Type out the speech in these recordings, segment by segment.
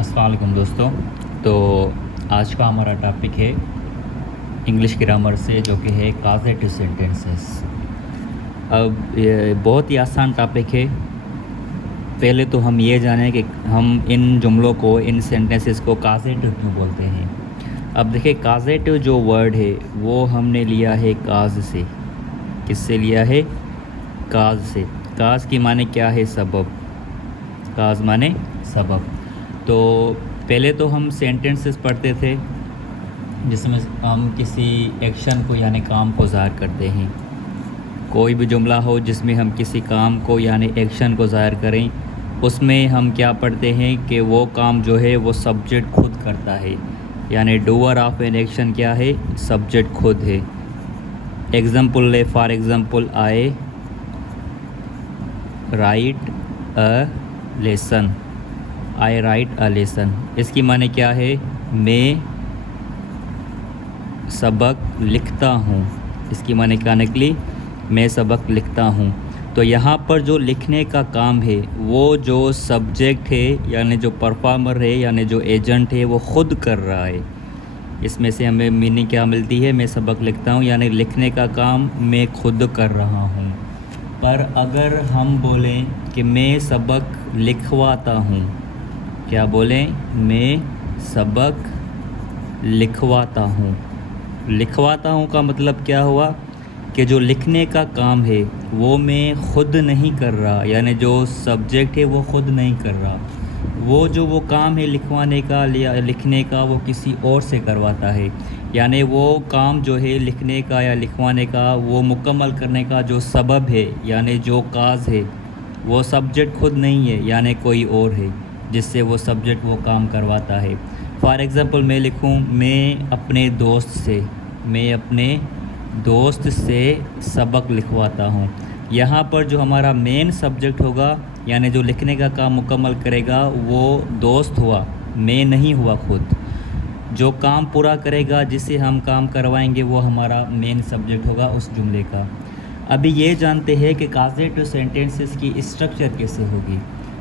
अस्सलाम वालेकुम दोस्तों। तो आज का हमारा टॉपिक है इंग्लिश ग्रामर से, जो कि है काजेटिव सेंटेंसेस। अब ये बहुत ही आसान टॉपिक है। पहले तो हम ये जानें कि हम इन जुमलों को, इन सेंटेंसेस को काजेटिव क्यों बोलते हैं। अब देखिए, काजेटिव जो वर्ड है वो हमने लिया है काज से। किससे लिया है? काज से। काज की माने क्या है? सबब। काज माने सबब। तो पहले तो हम सेंटेंसेस पढ़ते थे जिसमें हम किसी एक्शन को यानी काम को ज़ाहिर करते हैं। कोई भी जुमला हो जिसमें हम किसी काम को यानी एक्शन को ज़ाहिर करें, उसमें हम क्या पढ़ते हैं कि वो काम जो है वो सब्जेक्ट खुद करता है, यानी डूअर ऑफ एन एक्शन क्या है? सब्जेक्ट खुद है। एग्जाम्पल ले, for example, I right a lesson. I right a lesson, इसकी माने क्या है? मैं सबक लिखता हूँ। इसकी माने क्या निकली? मैं सबक लिखता हूँ। तो यहाँ पर जो लिखने का काम है वो जो सब्जेक्ट है यानी जो परफॉर्मर है यानी जो एजेंट है वो ख़ुद कर रहा है। इसमें से हमें मीनिंग क्या मिलती है? मैं सबक लिखता हूँ यानी लिखने का काम मैं खुद कर रहा हूँ। पर अगर हम बोलें कि मैं सबक लिखवाता हूँ, क्या बोलें? मैं सबक लिखवाता हूँ। लिखवाता हूँ का मतलब क्या हुआ कि जो लिखने का काम है वो मैं ख़ुद नहीं कर रहा, यानी जो सब्जेक्ट है वो ख़ुद नहीं कर रहा। वो काम है लिखवाने का या लिखने का, वो किसी और से करवाता है। यानी वो काम जो है लिखने का या लिखवाने का, वो मुकम्मल करने का जो सबब है यानी जो काज है, वो सब्जेक्ट खुद नहीं है, यानी कोई और है जिससे वो सब्जेक्ट वो काम करवाता है। फॉर एग्ज़ाम्पल मैं लिखूँ, मैं अपने दोस्त से सबक लिखवाता हूँ। यहाँ पर जो हमारा मेन सब्जेक्ट होगा यानी जो लिखने का काम मुकम्मल करेगा वो दोस्त हुआ, मैं नहीं हुआ खुद। जो काम पूरा करेगा, जिससे हम काम करवाएंगे, वो हमारा मेन सब्जेक्ट होगा उस जुमले का। अभी ये जानते हैं कि काजेटिव सेंटेंसेस की स्ट्रक्चर कैसे होगी।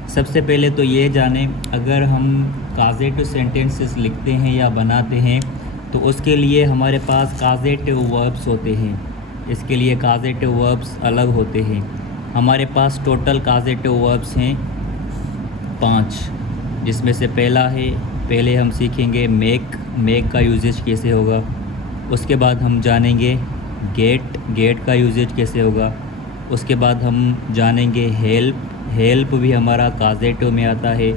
सबसे पहले तो ये जानें, अगर हम काजेटिव सेंटेंसेस लिखते हैं या बनाते हैं तो उसके लिए हमारे पास काजेटिव वर्ब्स होते हैं। इसके लिए काजेटिव वर्ब्स अलग होते हैं। हमारे पास टोटल काजेटिव वर्ब्स हैं 5, जिसमें से पहले हम सीखेंगे मेक का यूजेज कैसे होगा। उसके बाद हम जानेंगे गेट का यूजेज कैसे होगा। उसके बाद हम जानेंगे हेल्प भी हमारा काजेटिव में आता है।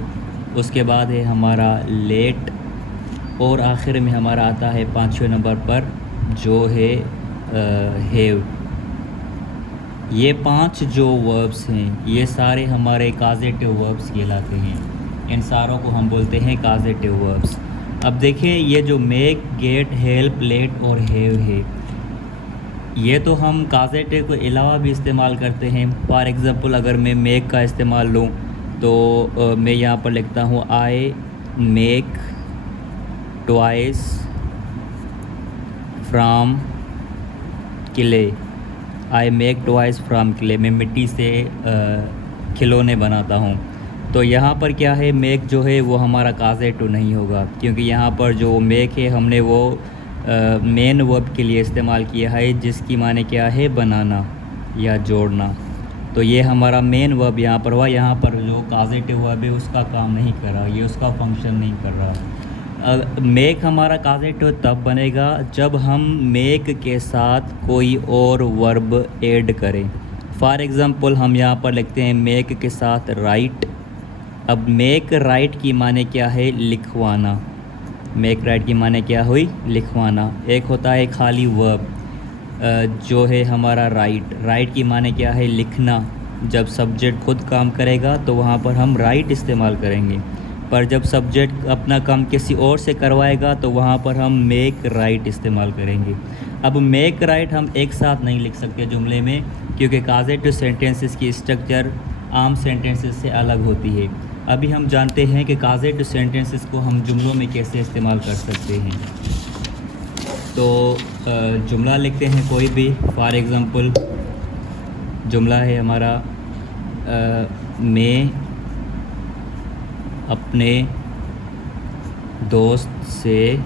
उसके बाद है हमारा लेट, और आखिर में हमारा आता है 5वें नंबर पर जो है हैव। ये 5 जो वर्ब्स हैं ये सारे हमारे काजेटिव वर्ब्स कहलाते हैं। इन सारों को हम बोलते हैं काजेटिव वर्ब्स। अब देखें, ये जो मेक, गेट, हेल्प, लेट और हैव है, ये तो हम काजेटिव के अलावा भी इस्तेमाल करते हैं। फॉर एग्ज़ाम्पल, अगर मैं मेक का इस्तेमाल लूँ तो मैं यहाँ पर लिखता हूँ I make twice from clay. I make twice from clay, मैं मिट्टी से खिलौने बनाता हूँ। तो यहाँ पर क्या है, मेक जो है वो हमारा काजेटिव नहीं होगा, क्योंकि यहाँ पर जो मेक है हमने वो मेन वर्ब के लिए इस्तेमाल किया है, जिसकी माने क्या है? बनाना या जोड़ना। तो ये हमारा मेन वर्ब यहाँ पर हुआ। यहाँ पर जो काजेटिव वर्ब है उसका काम नहीं कर रहा, ये उसका फंक्शन नहीं कर रहा। मेक हमारा काजेटिव तब बनेगा जब हम मेक के साथ कोई और वर्ब ऐड करें। फॉर एग्ज़ाम्पल, हम यहाँ पर लिखते हैं मेक के साथ राइट। अब मेक राइट की माने क्या है? लिखवाना। मेक राइट की माने क्या हुई? लिखवाना। एक होता है खाली वर्ब जो है हमारा राइट की माने क्या है? लिखना। जब सब्जेक्ट खुद काम करेगा तो वहाँ पर हम राइट इस्तेमाल करेंगे, पर जब सब्जेक्ट अपना काम किसी और से करवाएगा तो वहाँ पर हम मेक राइट इस्तेमाल करेंगे। अब मेक राइट हम एक साथ नहीं लिख सकते जुमले में, क्योंकि काजेटिव सेंटेंसेस की स्ट्रक्चर आम सेंटेंसेस से अलग होती है। अभी हम जानते हैं कि काजेटिव सेंटेंसेस को हम जुमलों में कैसे इस्तेमाल कर सकते हैं। तो जुमला लिखते हैं कोई भी। फॉर एग्ज़ाम्पल, जुमला है हमारा मैं अपने दोस्त से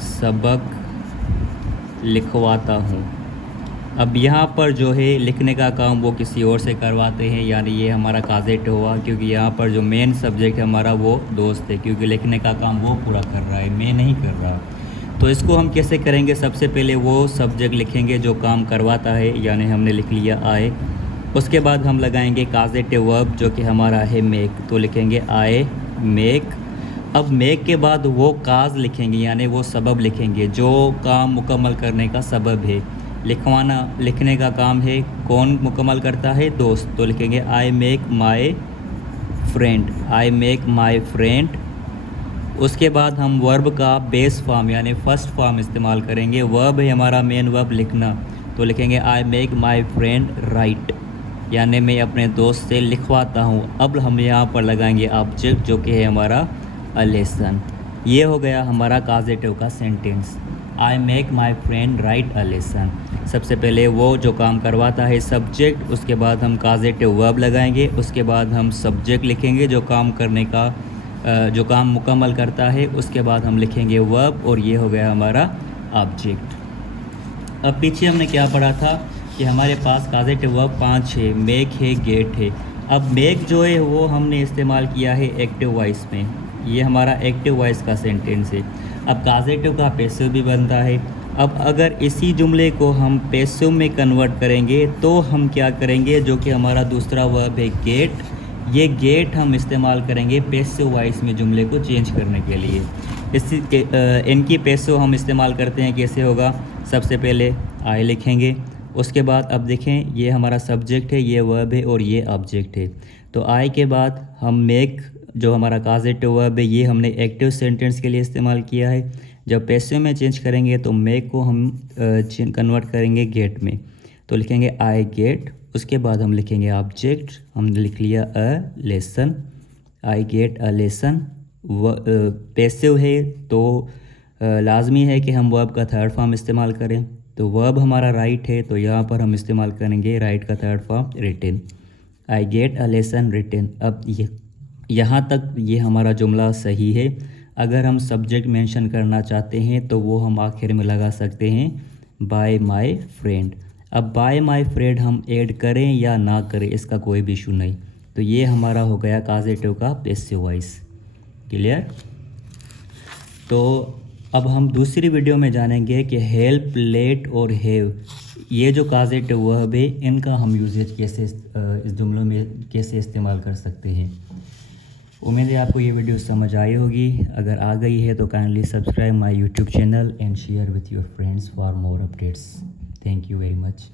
सबक लिखवाता हूँ। अब यहाँ पर जो है लिखने का काम वो किसी और से करवाते हैं, यानी ये हमारा काजेट हुआ, क्योंकि यहाँ पर जो मेन सब्जेक्ट है हमारा वो दोस्त है, क्योंकि लिखने का काम वो पूरा कर रहा है, मैं नहीं कर रहा। तो इसको हम कैसे करेंगे, सबसे पहले वो सब्जेक्ट लिखेंगे जो काम करवाता है, यानी हमने लिख लिया आए। उसके बाद हम लगाएंगे काजेटिव वर्ब जो कि हमारा है मेक, तो लिखेंगे आई मेक। अब मेक के बाद वो काज लिखेंगे, यानी वो सबब लिखेंगे जो काम मुकम्मल करने का सबब है। लिखवाना लिखने का काम है कौन मुकम्मल करता है, दोस्त, तो लिखेंगे I make my friend, I make my friend. उसके बाद हम वर्ब का बेस फॉर्म यानी फर्स्ट फॉर्म इस्तेमाल करेंगे। वर्ब है हमारा मेन वर्ब लिखना, तो लिखेंगे I make my friend right, यानी मैं अपने दोस्त से लिखवाता हूँ। अब हम यहाँ पर लगाएंगे ऑब्जेक्ट जो कि है हमारा अ लेसन। ये हो गया हमारा काजेटिव का sentence, I make my friend right a lesson. सबसे पहले वो जो काम करवाता है सब्जेक्ट, उसके बाद हम काजेटिव वर्ब लगाएंगे, उसके बाद हम सब्जेक्ट लिखेंगे जो काम करने का जो काम मुकम्मल करता है, उसके बाद हम लिखेंगे वर्ब, और ये हो गया हमारा ऑब्जेक्ट। अब पीछे हमने क्या पढ़ा था कि हमारे पास काजेटिव वर्ब 5 है, मेक है, गेट है। अब मेक जो है वो हमने इस्तेमाल किया है एक्टिव वॉइस में, ये हमारा एक्टिव वॉइस का सेंटेंस है। अब काजेटिव का पैसिव भी बनता है। अब अगर इसी जुमले को हम पैसिव में कन्वर्ट करेंगे तो हम क्या करेंगे, जो कि हमारा दूसरा वर्ब है गेट, ये गेट हम इस्तेमाल करेंगे पैसिव वॉइस में जुमले को चेंज करने के लिए। इनकी पैसिव हम इस्तेमाल करते हैं, कैसे होगा, सबसे पहले आई लिखेंगे, उसके बाद अब देखें ये हमारा सब्जेक्ट है, ये वर्ब है और ये ऑब्जेक्ट है। तो आई के बाद हम मेक जो हमारा काजेटिव वर्ब है ये हमने एक्टिव सेंटेंस के लिए इस्तेमाल किया है। जब पैसिव में चेंज करेंगे तो मेक को हम कन्वर्ट करेंगे गेट में, तो लिखेंगे आई गेट। उसके बाद हम लिखेंगे ऑब्जेक्ट, हमने लिख लिया a lesson, I get a lesson. Passive है तो लाजमी है कि हम वर्ब का थर्ड फॉर्म इस्तेमाल करें, तो वर्ब हमारा राइट है तो यहाँ पर हम इस्तेमाल करेंगे राइट का third form written, I get a lesson written. अब ये यहाँ तक ये हमारा जुमला सही है। अगर हम सब्जेक्ट मेंशन करना चाहते हैं तो वो हम आखिर में लगा सकते हैं बाय माय फ्रेंड। अब बाय माय फ्रेंड हम ऐड करें या ना करें इसका कोई भी इशू नहीं। तो ये हमारा हो गया काजेटिव का पैसिव वॉइस। क्लियर? तो अब हम दूसरी वीडियो में जानेंगे कि हेल्प, लेट और हैव, ये जो काजेटिव वर्ब है इनका हम यूजेज कैसे इस जुमलों में कैसे इस्तेमाल कर सकते हैं। उम्मीद है आपको ये वीडियो समझ आई होगी। अगर आ गई है तो kindly subscribe my YouTube channel and share with your friends for more updates. Thank you very much.